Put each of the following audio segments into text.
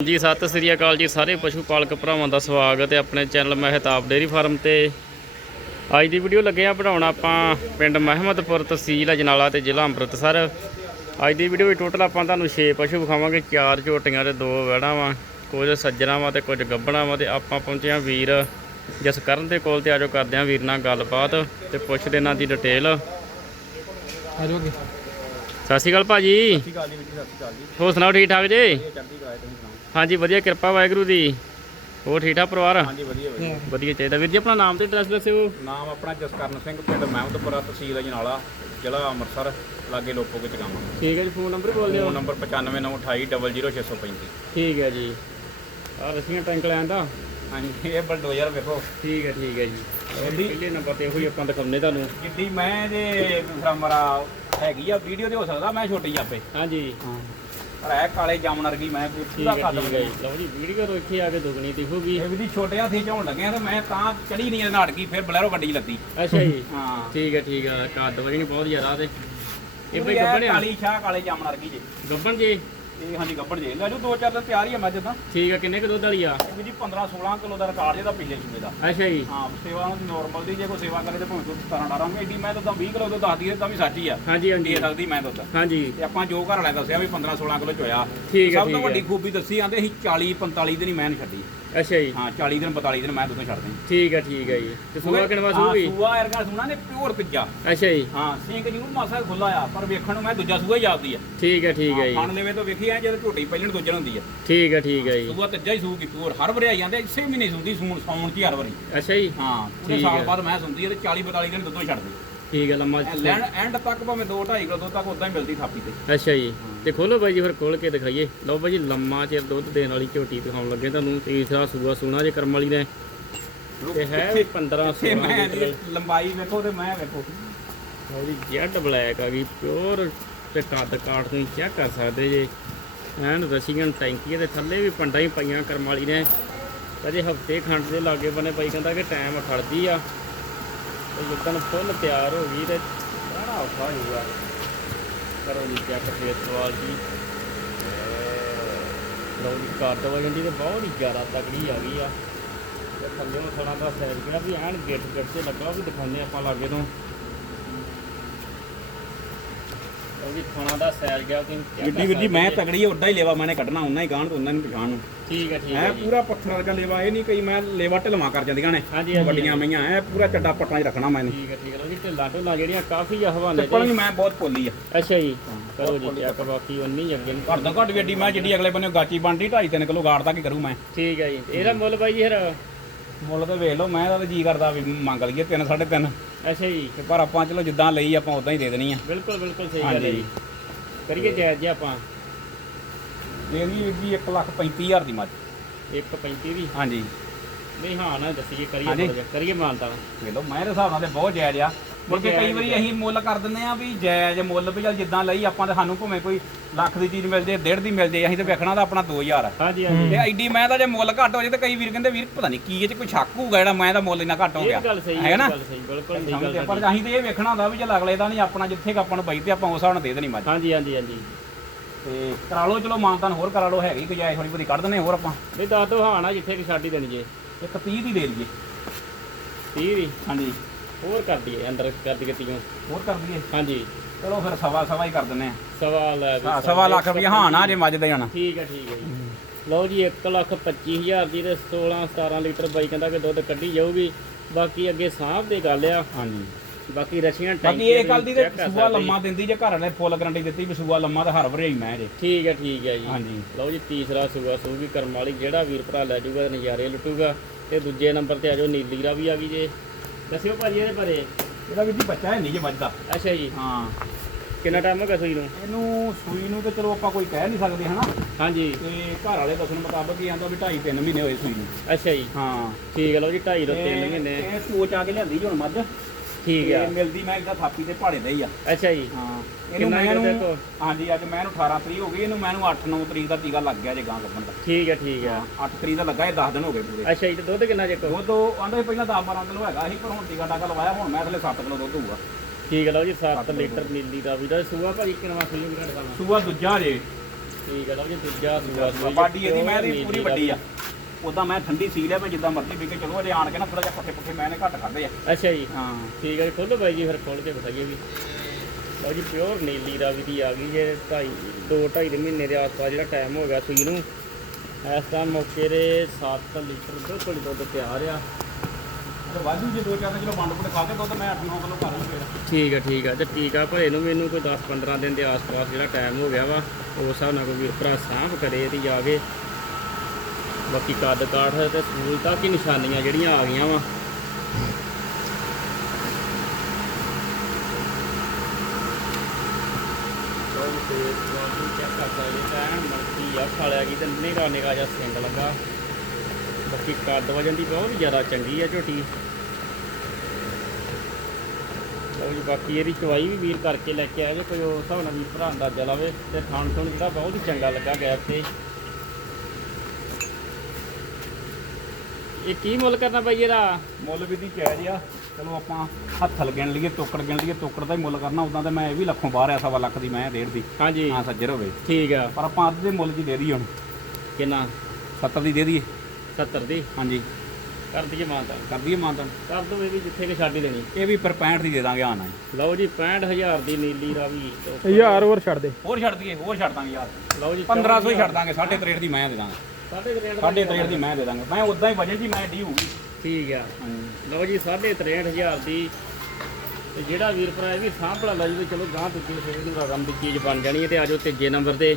ਜੀ, ਸਤਿ ਸ੍ਰੀ ਅਕਾਲ ਜੀ, ਸਾਰੇ ਪਸ਼ੂ ਪਾਲਕ ਭਰਾਵਾਂ ਦਾ ਸਵਾਗਤ ਹੈ ਆਪਣੇ ਚੈਨਲ ਮਹਿਤਾਬ ਡੇਅਰੀ ਫਾਰਮ ਤੇ। ਅੱਜ ਦੀ ਵੀਡੀਓ ਲੱਗੇ ਆ ਬਣਾਉਣ ਆਪਾਂ ਪਿੰਡ ਮਹਿਮਦਪੁਰ ਤਹਿਸੀਲ ਅਜਨਾਲਾ ਤੇ ਜ਼ਿਲ੍ਹਾ ਅੰਮ੍ਰਿਤਸਰ। ਅੱਜ ਦੀ ਵੀਡੀਓ ਵਿੱਚ ਟੋਟਲ ਆਪਾਂ ਤੁਹਾਨੂੰ 6 ਪਸ਼ੂ ਵਿਖਾਵਾਂਗੇ, ਚਾਰ ਝੋਟੀਆਂ ਤੇ ਦੋ ਵਹਿੜਾਂ ਵਾ, ਕੁਝ ਸੱਜਣਾ ਵਾ ਤੇ ਕੁਝ ਗੱਬਣਾ ਵਾ ਤੇ ਆਪਾਂ ਪਹੁੰਚੇ ਆ ਵੀਰ ਜਸਕਰਨ ਦੇ ਕੋਲ ਤੇ ਆਜੋ ਕਰਦੇ ਆ ਵੀਰ ਨਾਲ ਗੱਲਬਾਤ ਤੇ ਪੁੱਛਦੇ ਇਹਨਾਂ ਦੀ ਡਿਟੇਲ ਆਜੋ ਸਤਿ ਸ਼੍ਰੀ ਅਕਾਲ ਭਾਜੀ। ਸਤਿ ਸ਼੍ਰੀ ਅਕਾਲ ਜੀ ਵੀਰ ਜੀ ਸਤਿ ਸ਼੍ਰੀ ਅਕਾਲ ਜੀ। ਹੋਰ ਸੁਣਾਓ ਠੀਕ ਠਾਕ ਜੀ ਹਾਂਜੀ ਵਧੀਆ ਕਿਰਪਾ ਵਾਹਿਗੁਰੂ ਦੀ। ਹੋਰ ਠੀਕ ਠਾਕ ਪਰਿਵਾਰ? ਹਾਂਜੀ ਵਧੀਆ ਵਧੀਆ। ਵਧੀਆ ਚਾਹੀਦਾ। ਵੀਰ ਜੀ ਆਪਣਾ ਨਾਮ ਤੇ ਐਡਰੈਸ ਦੱਸਿਓ। ਨਾਮ ਆਪਣਾ ਜਸਕਰਨ ਸਿੰਘ ਪਿੰਡ ਮਹਿਮਦਪੁਰਾ ਤਹਿਸੀਲ ਅਜਨਾਲਾ ਜ਼ਿਲ੍ਹਾ ਅੰਮ੍ਰਿਤਸਰ ਲਾਗੇ ਲੋਪੋ ਕੇ ਚਗਾਵਾਂ ਠੀਕ ਹੈ ਜੀ ਫੋਨ ਨੰਬਰ ਬੋਲ ਦਿਓ। ਫੋਨ ਨੰਬਰ 9598200635 ਠੀਕ ਹੈ ਜੀ। ਆ ਰਸੀਆਂ ਟੈਂਕ ਲੈਣ ਦਾ। ਹਾਂਜੀ ਇਹ ਬਲਡੋਜ਼ਰ ਵੇਖੋ। ਠੀਕ ਹੈ ਠੀਕ ਹੈ ਜੀ। ਪਹਿਲੇ ਨੰਬਰ ਤੇ ਇਹੋ ਹੀ ਆਪਾਂ ਦਿਖਾਉਂਦੇ ਤੁਹਾਨੂੰ। ਜਿੱਡੀ ਮੈਂ ਜੇ ਦੂਸਰਾ ਮਰਾ ਹੈਗੀ ਆ ਵੀਡੀਓ ਤੇ ਹੋ ਸਕਦਾ ਮੈਂ ਛੋਟੀ ਆਪੇ। ਹਾਂਜੀ। ਪਰ ਇਹ ਕਾਲੇ ਜਾਮਨ ਵਰਗੀ ਮੈਂ ਠੀਕ ਪੂਰਾ ਹੈ ਠੀਕ ਹੈ ਜੀ। ਲਓ ਜੀ ਵੀਡੀਓ ਤੋਂ ਇੱਥੇ ਆ ਕੇ ਦੁਗਣੀ ਦਿਖੂਗੀ। ਇਹ ਵੀ ਦੀ ਛੋਟੇ ਹੱਥੀ ਝਾਉਣ ਲੱਗੇ ਆ ਤੇ ਮੈਂ ਤਾਂ ਚੜੀ ਨਹੀਂ ਨਾਟਕੀ ਫਿਰ ਬਲੈਰੋ 'ਚ ਲੱਦੀ ਅੱਛਾ ਜੀ। ਹਾਂ। ਠੀਕ ਹੈ ਠੀਕ ਹੈ। ਕੱਦ ਵਜਣੀ ਬਹੁਤ ਜ਼ਿਆਦਾ ਤੇ। ਇਹ ਬਈ ਗੱਬਣ ਆ। ਕਾਲੀ ਸ਼ਾਹ ਕਾਲੇ ਜਾਮਨ ਵਰਗੀ ਜੇ। ਗੱਬਣ ਜੀ। ਇਹ ਹਾਂਜੀ ਗੱਬੜ ਜੇ ਲੈ ਜੋ ਦੋ ਚਾਰ ਦਿਨ ਤਿਆਰ ਹੀ ਆ ਮੱਝ ਤਾਂ ਠੀਕ ਹੈ ਕਿੰਨੇ ਕੁ ਦੁੱਧ ਵਾਲੀ ਆ? ਇਹ ਵੀ ਜੀ 15 16 ਕਿਲੋ ਦਾ ਰਿਕਾਰਡ ਜਿਹਦਾ ਪਿਛਲੇ ਸੂਬੇ ਦਾ। ਅੱਛਾ ਜੀ। ਹਾਂ ਸੇਵਾ ਨੂੰ ਨਾਰਮਲ ਦੀ ਜੇ ਕੋਈ ਸੇਵਾ ਕਰੇ ਤੇ ਭਾਵੇਂ ਦੁੱਧ 17 18 ਐਡੀ ਮੈਂ ਤਾਂ 20 ਕਿਲੋ ਦੁੱਧ ਦੱਸਦੀ ਤਾਂ ਵੀ ਸੱਚੀ ਆ। ਹਾਂਜੀ ਦੇ ਹਾਂਜੀ ਸਕਦੀ ਮੈਂ ਦੁੱਧ। ਹਾਂਜੀ। ਤੇ ਆਪਾਂ ਜੋ ਘਰ ਵਾਲੇ ਦੱਸਿਆ ਵੀ 15 16 ਕਿਲੋ ਚੋਇਆ। ਠੀਕ ਸਭ ਤੋਂ ਵੱਡੀ ਖੂਬੀ ਦੱਸੀ ਆਂਦੇ ਅਸੀਂ 40 45 ਦਿਨ ਹੀ ਮੈਂ ਛੱਡੀ। ਅੱਛਾ ਜੀ। ਹਾਂ 40 ਦਿਨ 42 ਦਿਨ ਮੈਂ ਦੁੱਧ ਛੱਡਦੇ ਠੀਕ ਹੈ ਠੀਕ ਹੈ ਜੀ। ਤੇ ਸੂਆ ਕਿਨਵਾ ਸੂਗੀ ਸੂਆ ਐਰਗਾ ਸੁਣਾ ਨੇ ਪਿਓਰ ਤੀਜਾ ਅੱਛਾ ਜੀ। ਹਾਂ ਸਿੰਘ ਜਰੂਰ ਮਾਸਾ ਖੁੱਲਾ ਆ ਪਰ ਵੇਖਣ ਨੂੰ ਮੈਂ ਦੂਜਾ ਸੂਆ ਹੀ ਜਾਪਦੀ ਆ। ਠੀਕ ਹੈ ਠੀਕ ਹੈ ਜੀ। ਖਾਣ ਲੈਵੇ ਤੋਂ ਵੇਖੀ ਆ ਜਦ ਝੋਟੀ ਪਹਿਲਣ ਦੂਜਣ ਹੁੰਦੀ ਆ। ਠੀਕ ਹੈ ਠੀਕ ਹੈ ਜੀ। ਸੂਆ ਤੀਜਾ ਹੀ ਸੂਗੀ ਪਿਓਰ। ਹਰ ਵਾਰੀ ਆਈ ਜਾਂਦੇ ਇਸੇ ਮਹੀਨੇ ਸੂਦੀ ਸੂਣ ਸੌਣ ਚ ਹੀ ਹਰ ਵਾਰੀ। ਅੱਛਾ ਜੀ। ਹਾਂ ਪੂਰੇ ਸਾਲ। ਬਾਅਦ ਮੈਂ ਸੁਣਦੀ ਹੈ ਤੇ 40 42 ਦਿਨ ਦੁੱਧੋਂ ਛੱਡਦੀ। ਠੀਕ ਹੈ ਲੰਮਾ ਲੈਣ ਐਂਡ ਤੱਕ ਭਾਵੇਂ 2 2.5 ਕਿਲੋ ਦੁੱਧ ਤੱਕ ਉਦਾਂ ਹੀ ਮਿਲਦੀ ਥਾਪੀ ਤੇ। ਅੱਛਾ ਜੀ ਤੇ ਖੋਲੋ ਬਾਈ ਜੀ ਫਿਰ ਖੋਲ ਕੇ ਦਿਖਾਈਏ। ਲਓ ਬਾਈ ਜੀ ਲੰਮਾ ਚਿਰ ਦੁੱਧ ਦੇਣ ਵਾਲੀ ਝੋਟੀ ਦਿਖਾਉਣ ਲੱਗੇ ਤੁਹਾਨੂੰ। ਤੀਸਰਾ ਸੂਆ ਸੋਨਾ ਜੇ ਕਰਮ ਵਾਲੀ ਨੇ। ਤੇ ਹੈ 15 ਤੇ 16 ਮੈਂ ਲੀਟਰ ਜੀ ਲੰਬਾਈ ਵੇਖੋ ਤੇ ਮੈਂ ਵੇਖੋ। ਜੀ ਜੈਡ ਬਲੈਕ ਆ ਗਈ ਪਿਓਰ ਤੇ ਕੱਦ ਕਾਠ ਤੁਸੀਂ ਚੈੱਕ ਕਰ ਸਕਦੇ ਜੇ। ਐਨ ਰਸੀਅਨ ਟੈਂਕੀ ਦੇ ਥੱਲੇ ਵੀ ਪੰਡਾਂ ਹੀ ਪਾਈਆਂ ਕਰਮ ਵਾਲੀ ਨੇ। ਅਜੇ ਹਫ਼ਤੇ ਖੰਡ ਦੇ ਲਾਗੇ ਬੰਨੇ ਬਾਈ ਕਹਿੰਦਾ ਕਿ ਟਾਈਮ ਖੜਦੀ ਆ। ਤੇ ਜਿੱਦਣ ਫੁੱਲ ਤਿਆਰ ਹੋ ਗਈ ਤੇ ਬੜਾ ਔਖਾ ਹੋਊਗਾ ਕਰੋ ਜੀ ਚੈੱਕ ਫੇਰ ਸਵਾਲ ਜੀ। ਲਓ ਜੀ ਕੱਦ ਵਜਨ ਤੇ ਬਹੁਤ ਹੀ ਜ਼ਿਆਦਾ ਤਕੜੀ ਆ ਗਈ ਆ। ਤੇ ਥੱਲੇ ਨੂੰ ਥੋੜਾ ਦਾ ਸਾਈਜ਼ ਕਿਹੜਾ ਵੀ ਐਨ ਗਿੱਟ ਗਿੱਟ ਤੇ ਲੱਗਾ ਉਹ ਵੀ ਦਿਖਾਉਂਦੇ ਆਪਾਂ ਲਾਗੇ ਤੋਂ। ਉਹ ਵੀ ਥੋੜਾ ਦਾ ਸਾਈਜ਼ ਗਿਆ ਤੁਸੀਂ check ਵਿੱਡੀ ਕਰ ਵਿੱਡੀ ਮੈਂ ਤਗੜੀ ਉੱਡਾ ਹੀ ਲੇਵਾ ਮੈਨੇ ਕੱਢਣਾ ਉਹਨਾਂ ਹੀ ਗਾਣ ਤੋਂ ਉਹਨਾਂ ਨੂੰ ਪਛਾਣ ਨੂੰ। ਠੀਕ ਹੈ ਠੀਕ ਐ ਹੈ ਜੀ। ਪੂਰਾ ਪੱਥਰ ਵਰਗਾ ਲੇਵਾ ਇਹ ਨਹੀਂ ਕਈ ਮੈਂ ਲੇਵਾ ਢਲਵਾ ਕਰ ਜਾਂਦੀਆਂ ਨੇ। ਹਾਂਜੀ ਹਾਂਜੀ ਵੱਡੀਆਂ ਮਈਆਂ ਐ ਪੂਰਾ ਚੱਡਾ ਪੱਟਾਂ 'ਚ ਰੱਖਣਾ ਮੈਨੇ ਠੀਕ ਹੈ ਠੀਕ ਹੈ ਲਓ ਜੀ ਢਿੱਲਾ ਢਿੱਲਾ ਜਿਹੜੀਆਂ ਕਾਫੀ ਆ ਹਵਾਨੇ ਚੱਪਲ ਵੀ ਮੈਂ ਬਹੁਤ ਪੋਲੀ ਆ। ਅੱਛਾ ਜੀ ਕਰੋ ਜੀ ਚੈੱਕ ਬਾਕੀ ਉਨੀ ਅੱਗੇ ਨੂੰ। ਘਰ ਦਾ ਘੱਟ ਵੀ ਐਡੀ ਮੈਂ ਜਿਹੜੀ ਅਗਲੇ ਬੰਨੇ ਗਾਚੀ ਬਣਦੀ 2.5 3 ਕਿਲੋ ਗਾੜ ਤੱਕ ਹੀ ਕਰੂ ਮੈਂ। ਠੀਕ ਹੈ ਜੀ ਇਹਦਾ ਮੁੱਲ ਬਾਈ ਜੀ ਫਿਰ ਮੁੱਲ ਤੇ ਵੇਖ ਲਓ ਮੈਂ ਤਾਂ ਜੀ ਕਰਦਾ ਵੀ ਮੰਗ ਲਈਏ 3 3.5 ਅੱਛਾ ਜੀ। ਤੇ ਪਰ ਆਪਾਂ ਚਲੋ ਜਿੱਦਾਂ ਲਈ ਆਪਾਂ ਉਦਾਂ ਹੀ ਦੇ ਦੇਣੀ ਆ। ਬਿਲਕੁਲ ਬਿਲਕੁਲ ਸਹੀ ਗੱਲ ਹੈ। ਜੀ। ਕਰੀਏ ਜਾਇਜ਼ ਜੀ ਆਪਾਂ। ਦੇ ਦੀ ਵੀ 1 ਲੱਖ 35000 ਦੀ ਮੱਝ। 1.35 ਦੀ। ਹਾਂਜੀ। ਨਹੀਂ ਹਾਂ ਨਾ ਦੱਸੀਏ ਕਰੀਏ ਹਾਂਜੀ। ਥੋੜ੍ਹਾ ਜਿਹਾ, ਕਰੀਏ ਮਾਨਤਾ। ਵੇਖ ਲਓ ਮੈਂ ਦੇ ਹਿਸਾਬ ਨਾਲ ਤੇ ਬਹੁਤ ਜਾਇਜ਼ ਆ। ਮੁਰਕੇ ਕਈ ਵਾਰੀ ਅਸੀਂ ਮੁੱਲ ਕਰ ਦਿੰਦੇ ਆ ਵੀ ਜਾਇਜ਼ ਮੁੱਲ ਵੀ ਚੱਲ ਜਿੱਦਾਂ ਲਈ ਆਪਾਂ ਤੇ ਸਾਨੂੰ ਭਾਵੇਂ ਕੋਈ ਲੱਖ ਦੀ ਚੀਜ਼ ਮਿਲ ਜੇ ਡੇਢ ਦੀ ਮਿਲ ਜੇ ਅਸੀਂ ਤੇ ਵੇਖਣਾ ਤਾਂ ਆਪਣਾ 2000 ਆ। ਹਾਂਜੀ ਹਾਂਜੀ। ਤੇ ਐਡੀ ਮੈਂ ਤਾਂ ਜੇ ਮੁੱਲ ਘੱਟ ਹੋ ਜੇ ਤੇ ਕਈ ਵੀਰ ਕਹਿੰਦੇ ਵੀਰ ਪਤਾ ਨਹੀਂ ਕੀ ਇਹ ਚ ਕੋਈ ਸ਼ੱਕ ਹੋਊਗਾ ਜਿਹੜਾ ਮੈਂ ਤਾਂ ਮੁੱਲ ਇੰਨਾ ਘੱਟ ਹੋ ਗਿਆ। ਇਹ ਗੱਲ ਸਹੀ ਹੈ ਹੈ ਨਾ? ਗੱਲ ਸਹੀ ਬਿਲਕੁਲ ਸਹੀ ਗੱਲ ਸਮਝਦੇ ਹੈ ਪਰ ਅਸੀਂ ਤੇ ਇਹ ਵੇਖਣਾ ਹੁੰਦਾ ਵੀ ਅਗਲੇ ਦਾ ਨਹੀਂ ਆਪਣਾ ਜਿੱਥੇ ਕੁ ਆਪਾਂ ਨੂੰ ਬਈ ਤੇ ਆਪਾਂ ਉਸ ਹਿਸਾਬ ਨਾਲ ਦੇ ਦੇਣੀ ਮੱਝ। ਹਾਂਜੀ ਹਾਂਜੀ ਹਾਂਜੀ। ਤੇ ਕਰਾ ਲਓ ਚਲੋ ਮਾਨਤਾਨ ਹੋਰ ਕਰਾ ਲਓ ਹੈਗੀ ਗੁਜਾਇਸ਼ ਥੋੜੀ ਬਹੁਤੀ ਕੱਢ ਦਿੰਦੇ ਹੋਰ ਆਪਾਂ। ਨਹੀਂ ਦੱਸ ਦੋ ਹਾਂ ਨਾ ਜਿੱਥੇ ਕਿ ਛਾਡੀ ਦੇਣੀ ਜੇ। ਇੱਕ 30 ਦੀ ਦੇ ਲਈਏ 30 ਦੀ? ਹਾਂਜੀ। ਹੋਰ ਕਰ ਦਈਏ ਅੰਦਰ ਕਰ ਦਈਏ ਤੀਓ ਹੋਰ ਕਰ ਦਈਏ? ਹਾਂਜੀ। ਚਲੋ ਫਿਰ ਸਵਾ ਸਵਾ ਹੀ ਕਰ ਦਿੰਦੇ ਆ ਸਵਾ ਲੈ ਹਾਂ, ਸਵਾ ਲੱਖ ਰੁਪਏ ਹਾਂ ਨਾ ਜੇ ਮੱਝ ਦੇ ਜਾਣਾ। ਠੀਕ ਹੈ ਠੀਕ ਹੈ ਜੀ। ਲਓ ਜੀ 1 ਲੱਖ 25000 ਦੀ ਤੇ 16 17 ਲੀਟਰ ਬਾਈ ਕਹਿੰਦਾ ਕਿ ਦੁੱਧ ਕੱਢੀ ਜਾਊਗੀ। ਬਾਕੀ ਅੱਗੇ ਸਾਹਬ ਦੀ ਗੱਲ ਆ। ਹਾਂਜੀ। ਬਾਕੀ ਰਸ਼ੀਆਂ ਬਾਕੀ ਇਹ ਗੱਲ ਦੀ ਤੇ ਸੂਆ ਲੰਮਾ ਦਿੰਦੀ ਜੇ ਘਰ ਵਾਲੇ ਫੁੱਲ ਗਰੰਟੀ ਦਿੱਤੀ ਵੀ ਸੂਆ ਲੰਮਾ ਤਾਂ ਹਰ ਵਾਰੀ ਮੈਂ ਜੇ। ਠੀਕ ਹੈ ਠੀਕ ਹੈ ਜੀ। ਹਾਂਜੀ। ਲਓ ਜੀ ਤੀਸਰਾ ਸੂਆ ਸੂਗੀ ਕਰਮ ਵਾਲੀ ਜਿਹੜਾ ਵੀਰ ਭਰਾ ਲੈ ਜਾਊਗਾ ਤੇ ਨਜ਼ਾਰੇ ਲੁੱਟੂਗਾ ਤੇ ਦੂਜੇ ਨੰਬਰ ਤੇ ਆ ਜਾਓ ਨੀਲੀਰਾ ਵੀ ਆ ਗਈ ਜੇ। ਦੱਸਿਓ ਭਾਜੀ ਇਹਦੇ ਬਾਰੇ। ਇਹਦਾ ਵੀ ਜੀ ਬੱਚਾ ਹੈ ਨਹੀਂ ਜੇ ਵੱਜਦਾ। ਅੱਛਾ ਜੀ। ਹਾਂ। ਕਿੰਨਾ ਟਾਈਮ ਹੋ ਗਿਆ ਸੂਈ ਨੂੰ? ਇਹਨੂੰ ਸੂਈ ਨੂੰ ਤੇ ਚਲੋ ਆਪਾਂ ਕੋਈ ਕਹਿ ਨਹੀਂ ਸਕਦੇ ਹਨਾ? ਹਾਂਜੀ। ਤੇ ਘਰ ਵਾਲੇ ਦੱਸਣ ਮੁਤਾਬਕ ਹੀ ਆਂਦਾ ਵੀ 2.5 3 ਮਹੀਨੇ ਹੋਏ ਸੂਈ ਨੂੰ। ਅੱਛਾ ਜੀ। ਹਾਂ। ਠੀਕ ਹੈ ਲਓ ਜੀ 2.5 ਤੋਂ 3 ਤੇ ਮਹੀਨੇ। ਇਹ ਚੋਚ ਆ ਕੇ ਲਿਆਂਦੀ ਜੀ ਹੁਣ ਮੱਝ? ਠੀਕ ਆ। ਤੇ ਮਿਲਦੀ ਮੈਂ ਇਦਾਂ ਥਾਪੀ ਤੇ ਪਹਾੜੇ ਦੇ ਹੀ ਆ। ਅੱਛਾ ਜੀ। ਹਾਂ। ਇਹਨੂੰ ਕਿੰਨਾ ਮੈਂ ਕੁ ਨੂੰ ਦੇਖੋ? ਹਾਂਜੀ ਅੱਜ ਮੈਂ ਇਹਨੂੰ 18 ਤਰੀਕ ਹੋ ਗਈ ਇਹਨੂੰ ਮੈਨੂੰ 8 9 ਤਰੀਕ ਦਾ ਟੀਕਾ ਲੱਗ ਗਿਆ ਜੇ ਗਾਂ ਗੱਭਣ ਦਾ। ਠੀਕ ਹੈ ਠੀਕ ਹੈ 8 ਤਰੀਕ ਦਾ ਲੱਗਾ ਇਹ 10 ਦਿਨ ਹੋ ਗਏ ਪੂਰੇ। ਅੱਛਾ ਜੀ ਤੇ ਦੁੱਧ ਕਿੰਨਾ ਜੇ ਉਹ ਤੋਂ ਆਂਦਾ ਪਹਿਲਾਂ 10 12 ਕਿਲੋ ਹੈਗਾ ਸੀ ਪਰ ਹੁਣ ਟੀਕਾ ਟਾਕਾ ਲਵਾਇਆ ਹੁਣ ਮੈਂ ਥਲੇ 7 ਕਿਲੋ ਦੁੱਧ ਹੋਊਗਾ। ਠੀਕ ਹੈ ਲਓ ਜੀ 7 ਸੱਤ ਲੀਟਰ ਨੀਲੀ ਦਾ ਵੀ ਦਾ ਸੂਆ ਭਾਜੀ ਕਿੰਨਾ ਸੂਈ ਵੀ ਘਟਦਾ ਸੂਆ ਦੂਜਾ ਜੇ। ਠੀਕ ਹੈ ਲਓ ਜੀ ਦੂਜਾ ਸੂਆ ਬਾਡੀ ਇਹਦੀ ਮੈਂ ਦੀ ਨੀਲੀ ਪੂਰੀ ਵੱਡੀ ਆ। ਉਦਾਂ ਮੈਂ ਠੰਡੀ ਸੀ ਲਿਆ ਮੈਂ ਜਿੱਦਾਂ ਮਰਜ਼ੀ ਵੀ ਕੇ ਚਲੋ ਅਜੇ ਆਣ ਕੇ ਨਾ ਥੋੜਾ ਜਿਹਾ ਪੱਠੇ ਪੁੱਠੇ ਮੈਂ ਨੇ ਘੱਟ ਖਾਦੇ ਆ। ਅੱਛਾ ਜੀ। ਹਾਂ। ਠੀਕ ਹੈ ਜੀ ਖੋਲੋ ਬਾਈ ਜੀ ਫਿਰ ਖੋਲ ਕੇ ਬਤਾਈਏ ਵੀ। ਲਓ ਜੀ ਪਿਓਰ ਨੀਲੀ ਰਾਵੀ ਦੀ ਆ ਗਈ ਜੇ ਢਾਈ ਦੋ ਢਾਈ ਦੇ ਮਹੀਨੇ ਦੇ ਆਸ-ਪਾਸ ਜਿਹੜਾ ਟਾਈਮ ਹੋ ਗਿਆ ਸੂਈ ਨੂੰ। ਇਸ ਟਾਈਮ ਮੌਕੇ ਦੇ 7 ਲੀਟਰ ਬਿਲਕੁਲ ਦੁੱਧ ਤਿਆਰ ਆ। ਤੇ ਵਾਧੂ ਜੇ ਦੋ ਚਾਰ ਦਿਨ ਚਲੋ ਵੰਡ ਪੁੱਟ ਖਾ ਕੇ ਦੁੱਧ ਮੈਂ 8 9 ਕਿਲੋ ਘਰ ਹੀ ਫੇਰ। ਠੀਕ ਹੈ ਠੀਕ ਹੈ ਤੇ ਟੀਕਾ ਭਰੇ ਨੂੰ ਮੈਨੂੰ ਕੋਈ 10-15 ਦਿਨ ਦੇ ਆਸ-ਪਾਸ ਜਿਹੜਾ ਟਾਈਮ ਹੋ ਗਿਆ ਵਾ ਉਸ ਹਿਸਾਬ ਨਾਲ ਕੋਈ ਵੀਰ ਭਰਾ ਸਾਂਭ ਕਰੇ ਤੇ ਜਾ ਕੇ ਬਾਕੀ ਕੱਦ ਕਾਠ ਤੇ ਸਹੂਲਤਾਂ ਕੀ ਨਿਸ਼ਾਨੀਆਂ ਜਿਹੜੀਆਂ ਆ ਗਈਆਂ ਵਾ। ਖਾਲਿਆ ਗਈ ਤੇ ਨਿਗਾ ਨਿਗਾ ਜਿਹਾ ਸਿੰਗ ਲੱਗਾ। ਬਾਕੀ ਕੱਦ ਵਜਨ ਦੀ ਬਹੁਤ ਜ਼ਿਆਦਾ ਚੰਗੀ ਆ ਝੋਟੀ। ਲਓ ਜੀ, ਬਾਕੀ ਇਹਦੀ ਚਵਾਈ ਵੀ ਵੀਰ ਕਰਕੇ ਲੈ ਕੇ ਆਇਆ ਜੇ ਕੋਈ ਉਸ ਹਿਸਾਬ ਨਾਲ ਵੀਰ ਭਰਾ ਅੰਦਾਜ਼ਾ ਲਾਵੇ ਤੇ ਥਾਣ ਥੁਣ ਜਿਹੜਾ ਬਹੁਤ ਹੀ ਚੰਗਾ ਲੱਗਾ ਗੈਪ ਤੇ। ਇਹ ਕੀ ਮੁੱਲ ਕਰਨਾ ਪਈ ਇਹਦਾ? ਮੁੱਲ ਵੀ ਦੀ ਜਾਇਜ਼ ਆ ਚਲੋ ਆਪਾਂ ਹੱਥਲ ਗਿਣ ਲਈਏ ਤੋਕੜ ਗਿਣ ਲਈਏ ਤੋਕੜ ਦਾ ਹੀ ਮੁੱਲ ਕਰਨਾ। ਉਦਾਂ ਤਾਂ ਮੈਂ ਇਹ ਵੀ ਲੱਖੋਂ ਬਾਹਰ ਆ ਸਵਾ ਲੱਖ ਦੀ ਮੈਂ ਡੇਢ ਦੀ। ਹਾਂਜੀ। ਹਾਂ ਸੱਜਰ ਹੋਵੇ। ਠੀਕ ਆ। ਪਰ ਆਪਾਂ ਅੱਧ ਦੇ ਮੁੱਲ ਦੀ ਦੇ ਦਈਏ ਹੁਣ। ਕਿੰਨਾ? 70 ਦੀ ਦੇ ਦਈਏ। 70 ਦੀ? ਹਾਂਜੀ। ਕਰ ਦਈਏ ਮਾਨਤਾ ਕਰ ਦਈਏ ਮਾਨਤਾਂ ਕਰ ਦੋ ਇਹ ਵੀ ਜਿੱਥੇ ਕਿ ਛੱਡ ਹੀ ਦੇਣੀ। ਇਹ ਵੀ ਪਰ 65 ਦੀ ਦੇ ਦਾਂਗੇ ਆਣਾ ਲਓ ਜੀ 65000 ਦੀ ਨੀਲੀ ਰਾਵੀ ਹਜ਼ਾਰ ਹੋਰ ਛੱਡ ਦੇ। ਹੋਰ ਛੱਡ ਦਈਏ ਹੋਰ ਛੱਡ ਦਾਂਗੇ ਯਾਰ। ਲਓ ਜੀ 1500 ਹੀ ਛੱਡ ਦਾਂਗੇ 63 ਦੀ ਮੈਂ ਦੇ ਦਾਂਗੇ। ਸਾਢੇ ਕੁ ਰੇਟ ਦਾ 63 ਦੀ ਮੈਂ ਦੇ ਦਾਂਗੇ। ਮੈਂ ਉਦਾਂ ਹੀ ਵਜਨ ਜੀ ਮੈਂ ਡੀ ਹੋਊਗੀ। ਠੀਕ ਆ। ਲਓ ਜੀ 63000 ਦੀ। ਤੇ ਜਿਹੜਾ ਵੀਰ ਭਰਾ ਇਹ ਵੀ ਸਾਂਭਲਾ ਲੈ ਜੀ ਚਲੋ ਗਾਂ ਦੂਜੀ ਫਿਰ ਨੂੰ ਰਕਮ ਦੀ ਚੀਜ਼ ਬਣ ਜਾਣੀ ਹੈ ਤੇ ਆਜੋ ਤੀਜੇ ਨੰਬਰ ਤੇ।